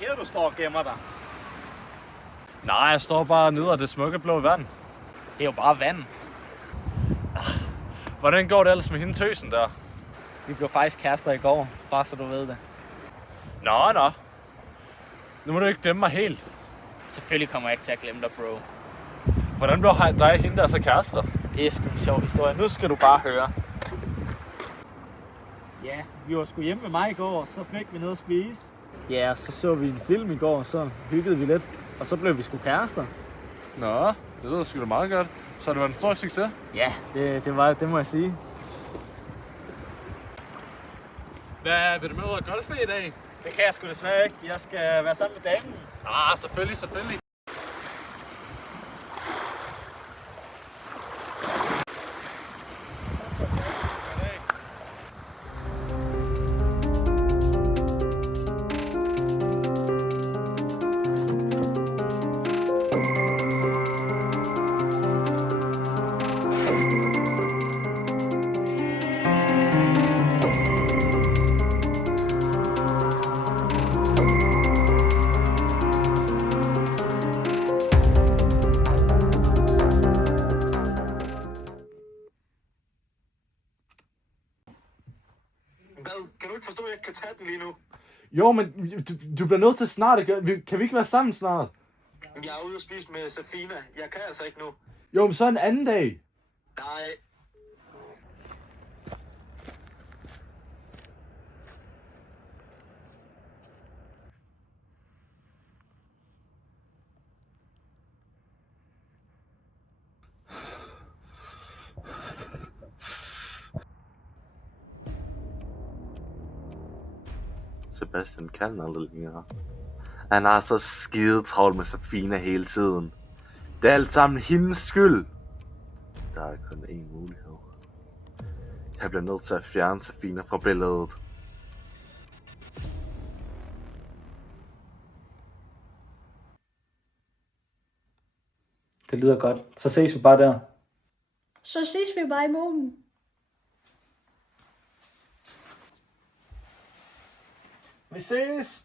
det her, du står og gemmer dig? Nej, jeg står bare og nyder det smukke blå vand. Det er jo bare vand. Hvordan går det ellers med hende tøsen der? Vi blev faktisk kærester i går, bare så du ved det. Nå. Nu må du ikke glemme mig helt. Selvfølgelig kommer jeg ikke til at glemme dig, bro. Hvordan blev dig og hende der så kærester? Det er sgu en sjov historie. Nu skal du bare høre. Ja, vi var sgu hjemme med mig i går, og så fik vi noget at spise. Ja, så vi en film i går, og så hyggede vi lidt. Og så blev vi sgu kærester. Nå, det lyder sgu da meget godt. Så det var en stor succes? Ja, det må jeg sige. Hvad vil du med ud og golfe i dag? Det kan jeg sgu desværre ikke. Jeg skal være sammen med damen. Selvfølgelig. Hvad? Kan du ikke forstå, at jeg ikke kan tage den lige nu? Jo, men du bliver nødt til snart. Kan vi ikke være sammen snart? Jeg er ude og spise med Safina. Jeg kan altså ikke nu. Jo, men så en anden dag. Nej. Sebastian kan aldrig længere. Han har så skide travlt med Safina hele tiden. Det er alt sammen hendes skyld. Der er kun én mulighed. Jeg bliver nødt til at fjerne Safina fra billedet. Det lyder godt. Så ses vi bare der. Så ses vi bare i morgen. Vi ses!